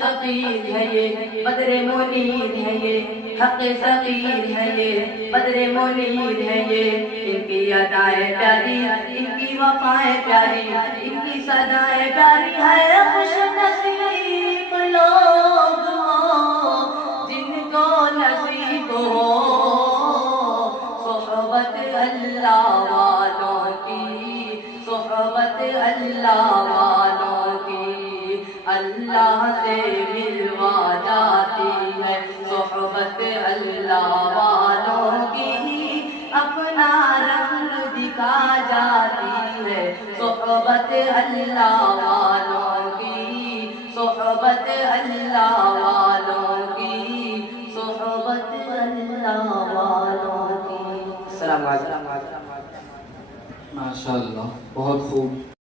ثقیل ہے یہ بدر منیر ہے یہ حق ثقیل ہے یہ بدر منیر ہے یہ ان کی ادائیں پیاری ان کی وفائیں پیاری ان کی صدائیں پیاری ہے خوش نصیب لوگ ہو جن کو نصیب ہو صحبت اللہ والوں کی صحبت اللہ والوں کی اللہ سے ملوا جاتی ہے صحبت اللہ والوں کی اپنا رنگ دکھا جاتی ہے صحبت اللہ والوں کی صحبت اللہ والوں کی صحبت اللہ والوں کی. السلام علیکم. ماشاءاللہ بہت خوب.